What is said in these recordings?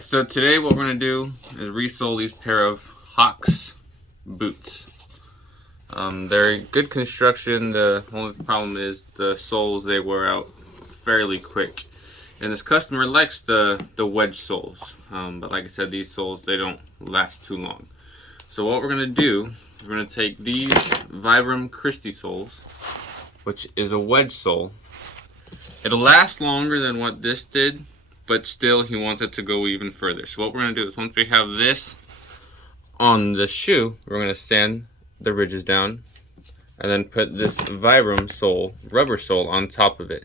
So today what we're going to do is resole these pair of Hawks boots. They're good construction. The only problem is the soles, they wear out fairly quick. And this customer likes the wedge soles. But like I said, these soles, they don't last too long. So what we're going to do, we're going to take these Vibram Christie soles, which is a wedge sole. It'll last longer than what this did, but still he wants it to go even further. So what we're going to do is once we have this on the shoe, we're going to sand the ridges down and then put this Vibram sole, rubber sole, on top of it,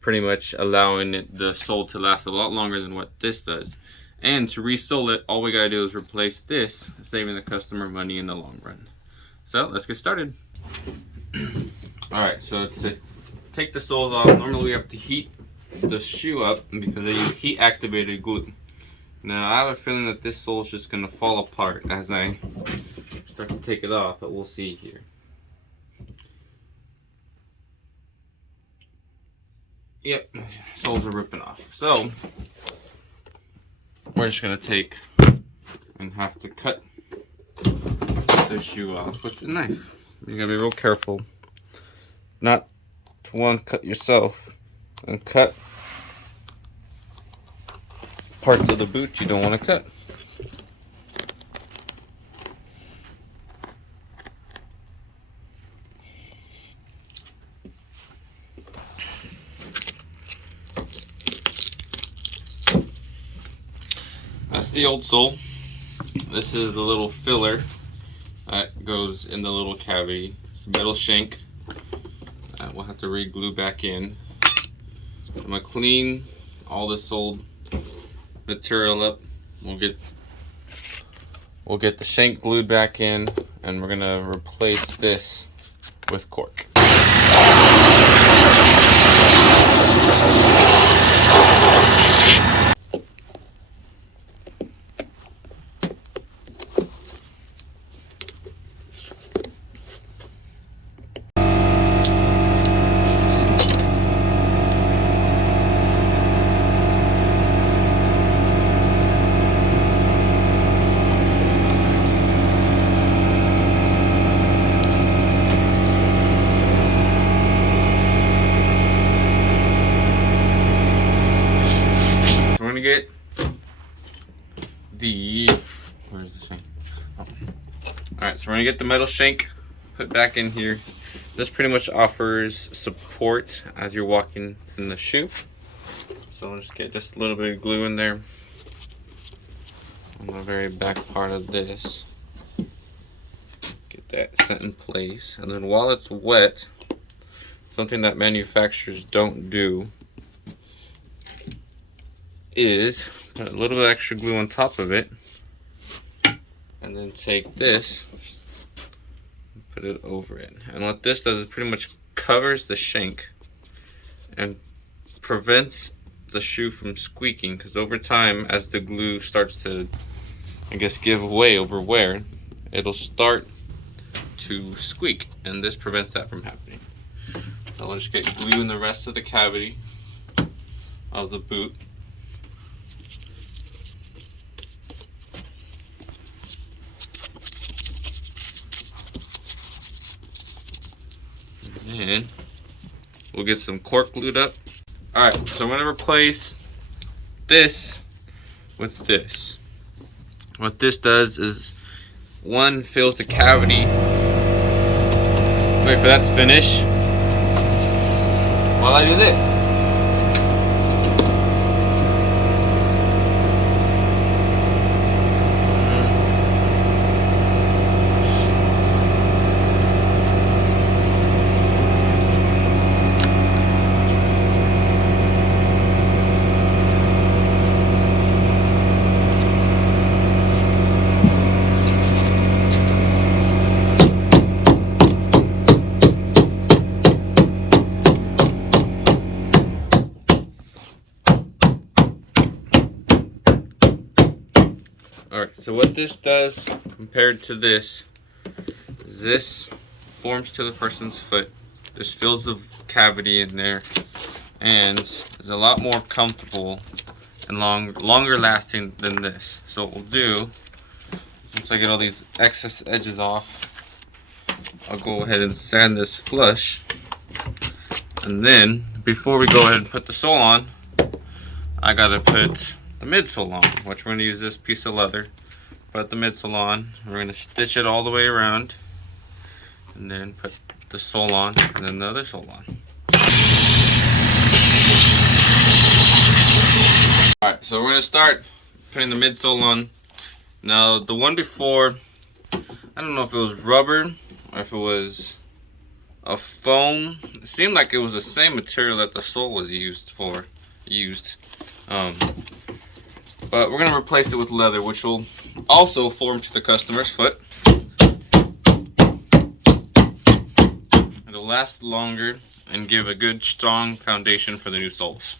pretty much allowing the sole to last a lot longer than what this does. And to resole it, all we got to do is replace this, saving the customer money in the long run. So let's get started. Alright, so to take the soles off, normally we have to heat the shoe up because they use heat activated glue. Now I have a feeling that this sole is just going to fall apart as I start to take it off, but we'll see here. Yep, soles are ripping off. So we're just going to take and have to cut the shoe off with the knife. You gotta be real careful not to cut yourself and cut parts of the boot you don't want to cut. That's the old sole. This is the little filler that goes in the little cavity. It's a metal shank that we'll have to re-glue back in. I'm gonna clean all this old material up. We'll get the shank glued back in, and we're gonna replace this with cork. Get the, where's the shank? Oh. Alright, so we're gonna get the metal shank put back in here. This pretty much offers support as you're walking in the shoe. So we'll just get just a little bit of glue in there on the very back part of this. Get that set in place, and then while it's wet, something that manufacturers don't do is put a little bit of extra glue on top of it, and then take this and put it over it. And what this does is pretty much covers the shank and prevents the shoe from squeaking, because over time, as the glue starts to, I guess, give way over wear, it'll start to squeak, and this prevents that from happening. So I'll just get glue in the rest of the cavity of the boot. And we'll get some cork glued up. Alright, so I'm going to replace this with this. What this does is, one, fills the cavity. Wait for that to finish while I do this. Alright, so what this does compared to this is this forms to the person's foot. This fills the cavity in there and is a lot more comfortable and longer lasting than this. So what we'll do, once I get all these excess edges off, I'll go ahead and sand this flush. And then, before we go ahead and put the sole on, I gotta put the midsole on, which we're gonna use this piece of leather. Put the midsole on, we're gonna stitch it all the way around, and then put the sole on, and then the other sole on. Alright, so we're gonna start putting the midsole on. Now, the one before, I don't know if it was rubber or if it was a foam. It seemed like it was the same material that the sole was used. But we're gonna replace it with leather, which will also form to the customer's foot. It'll last longer and give a good strong foundation for the new soles.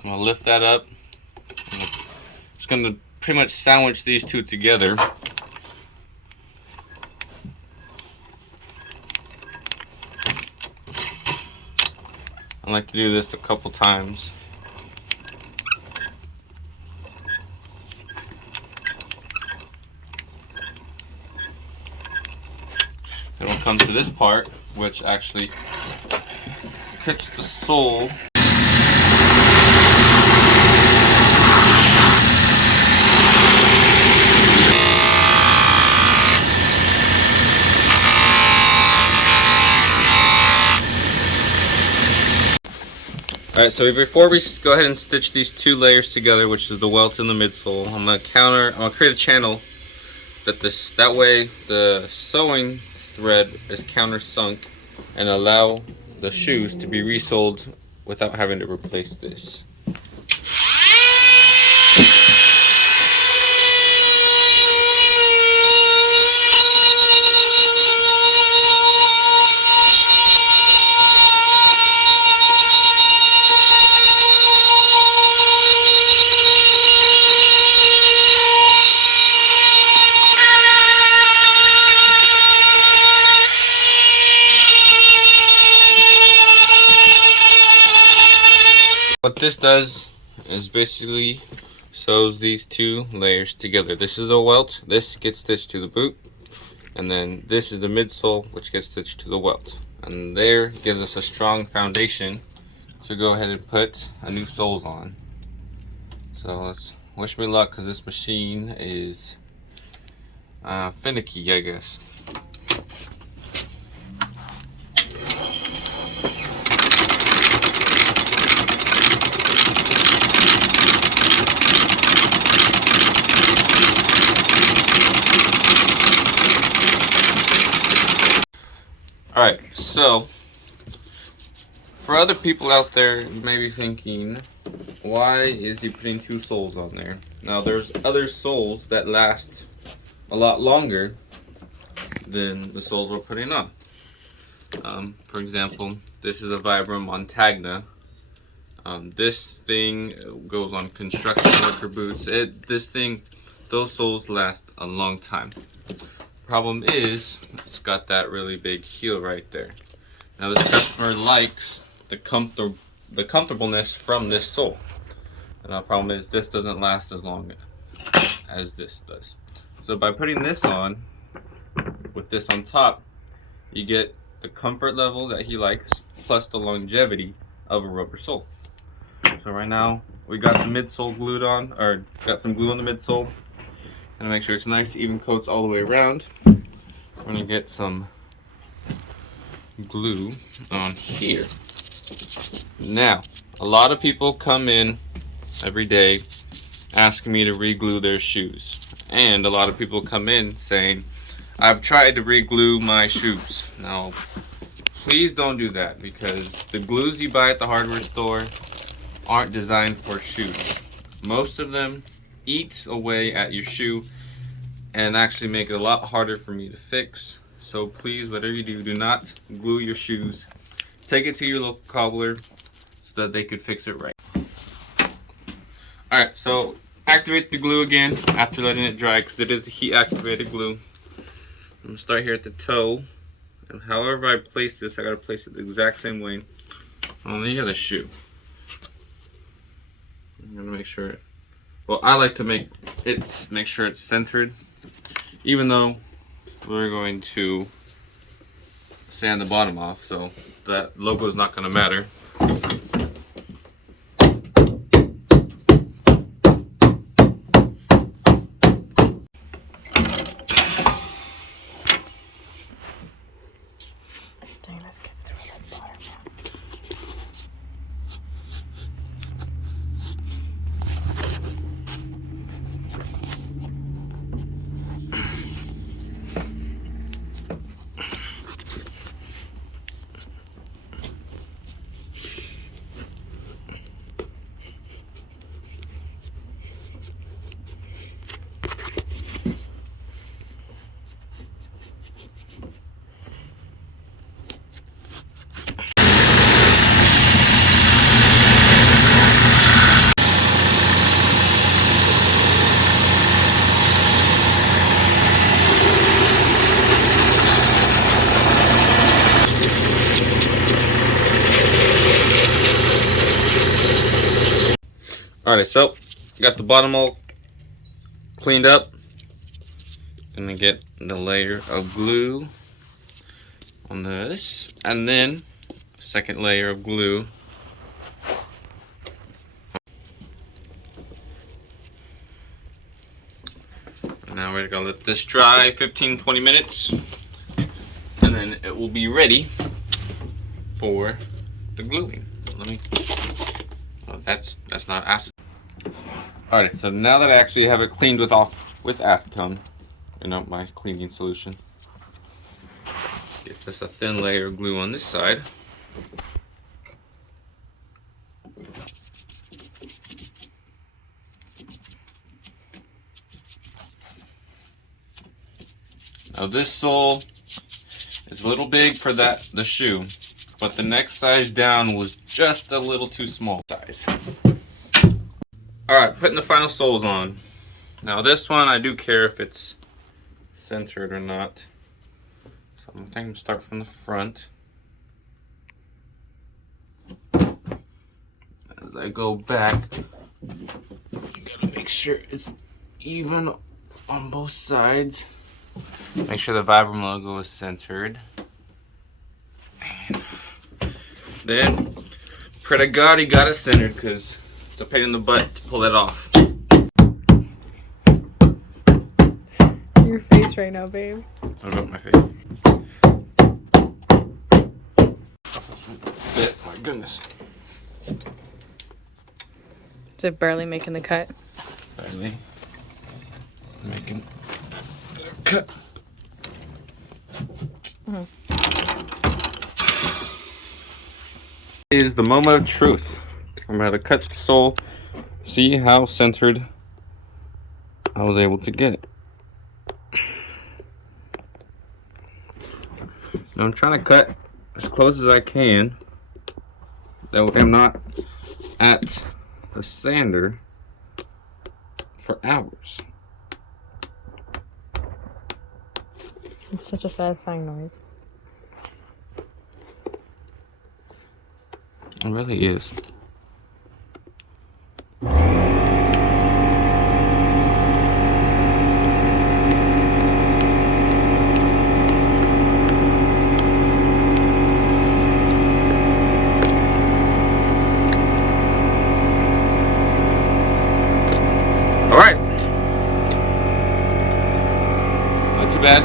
I'm gonna lift that up. I'm just gonna pretty much sandwich these two together. I like to do this a couple times. Then we'll come to this part, which actually fits the sole. Alright, so before we go ahead and stitch these two layers together, which is the welt and the midsole, I'm gonna create a channel that way the sewing thread is countersunk and allow the shoes to be resoled without having to replace this. What this does is basically sews these two layers together. This is the welt, this gets stitched to the boot, and then this is the midsole, which gets stitched to the welt. And there gives us a strong foundation to go ahead and put a new soles on. So let's wish me luck, because this machine is finicky, I guess. Alright, so for other people out there, you may be thinking, why is he putting two soles on there? Now, there's other soles that last a lot longer than the soles we're putting on. For example, this is a Vibram Montagna. This thing goes on construction worker boots. Those soles last a long time. Problem is, it's got that really big heel right there. Now this customer likes the comfortableness from this sole. And the problem is this doesn't last as long as this does. So by putting this on, with this on top, you get the comfort level that he likes, plus the longevity of a rubber sole. So right now, we got the midsole glued on, or got some glue on the midsole. And make sure it's nice, even coats all the way around. We're gonna get some glue on here. Now, a lot of people come in every day asking me to re-glue their shoes. And a lot of people come in saying, I've tried to re-glue my shoes. Now, please don't do that, because the glues you buy at the hardware store aren't designed for shoes. Most of them eat away at your shoe and actually make it a lot harder for me to fix. So please, whatever you do, do not glue your shoes. Take it to your local cobbler so that they could fix it right. Alright, so activate the glue again after letting it dry, because it is a heat activated glue. I'm gonna start here at the toe, and however I place this, I gotta place it the exact same way on the other shoe. I'm gonna make sure. Well, I like to make sure it's centered, even though we're going to sand the bottom off, so that logo is not gonna matter. Alright, so got the bottom all cleaned up. Gonna get the layer of glue on this, and then second layer of glue. And now we're gonna let this dry 15-20 minutes, and then it will be ready for the gluing. Let me. Oh, that's not acid. Alright, so now that I actually have it cleaned with acetone, my cleaning solution, get just a thin layer of glue on this side. Now this sole is a little big for the shoe, but the next size down was just a little too small size. Alright, putting the final soles on. Now this one, I do care if it's centered or not. So I'm going to start from the front. As I go back, you gotta make sure it's even on both sides. Make sure the Vibram logo is centered. And then, pray to God he got it centered, because it's a pain in the butt to pull that off. Your face right now, babe. What about my face? Fit, my goodness. Is it barely making the cut? Barely. Making the cut. Is the moment of truth. I'm going to cut the sole, see how centered I was able to get it. Now I'm trying to cut as close as I can, that way I'm not at the sander for hours. It's such a satisfying noise. It really is. All right. Not too bad.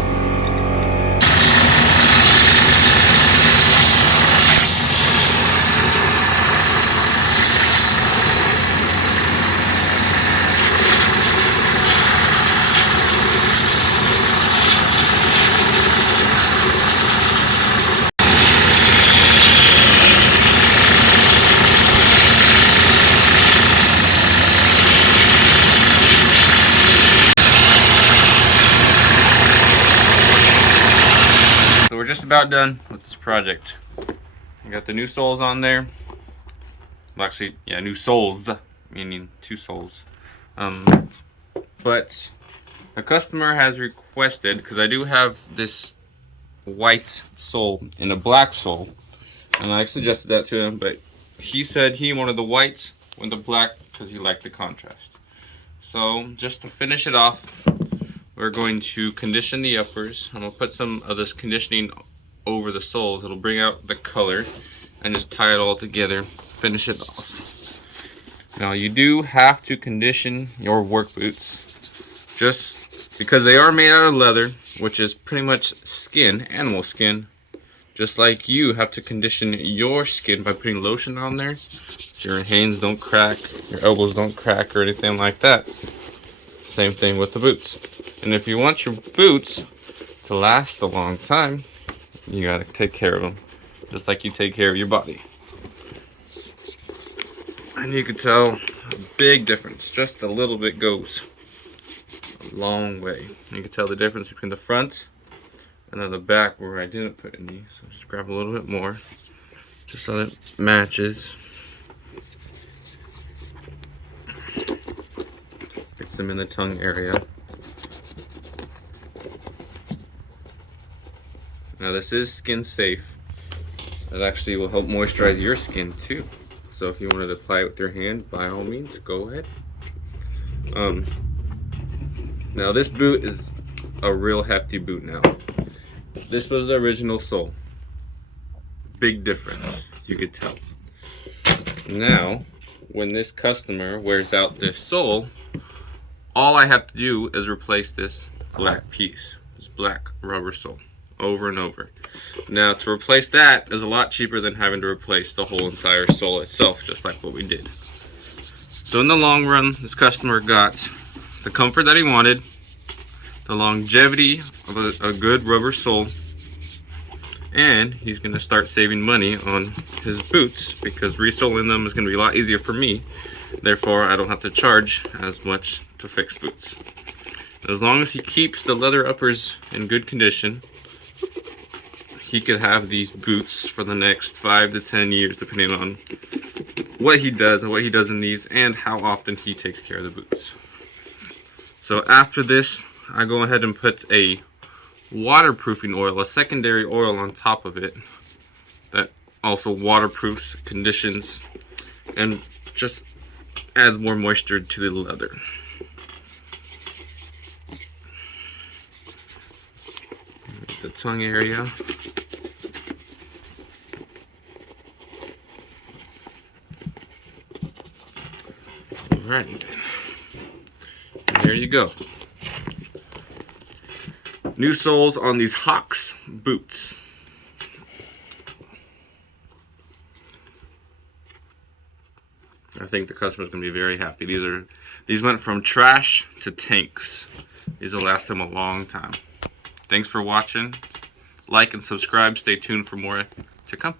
We're just about done with this project. I got the new soles on there. Well, actually, yeah, new soles, meaning two soles. But A customer has requested, because I do have this white sole and a black sole, and I suggested that to him, but he said he wanted the white with the black because he liked the contrast. So just to finish it off, we're going to condition the uppers. I'm going to put some of this conditioning over the soles. It'll bring out the color and just tie it all together, finish it off. Now you do have to condition your work boots, just because they are made out of leather, which is pretty much skin, animal skin. Just like you have to condition your skin by putting lotion on there, so your hands don't crack, your elbows don't crack or anything like that. Same thing with the boots. And if you want your boots to last a long time, you gotta take care of them, just like you take care of your body. And you can tell a big difference. Just a little bit goes a long way. You can tell the difference between the front and then the back where I didn't put any. So just grab a little bit more, just so it matches. Fix them in the tongue area. Now this is skin safe. It actually will help moisturize your skin too. So if you wanted to apply it with your hand, by all means, go ahead. Now this boot is a real hefty boot now. This was the original sole. Big difference, you could tell. Now, when this customer wears out this sole, all I have to do is replace this black piece, this black rubber sole, over and over. Now to replace that is a lot cheaper than having to replace the whole entire sole itself, just like what we did. So in the long run, this customer got the comfort that he wanted, the longevity of a good rubber sole, and he's going to start saving money on his boots because resoling them is going to be a lot easier for me. Therefore, I don't have to charge as much to fix boots. As long as he keeps the leather uppers in good condition, he could have these boots for the next 5 to 10 years, depending on what he does and what he does in these and how often he takes care of the boots. So after this, I go ahead and put a waterproofing oil, a secondary oil on top of it that also waterproofs, conditions, and just adds more moisture to the leather. The tongue area. Alright, and there you go. New soles on these Hawks boots. I think the customer's gonna be very happy. These went from trash to tanks. These will last them a long time. Thanks for watching. Like and subscribe. Stay tuned for more to come.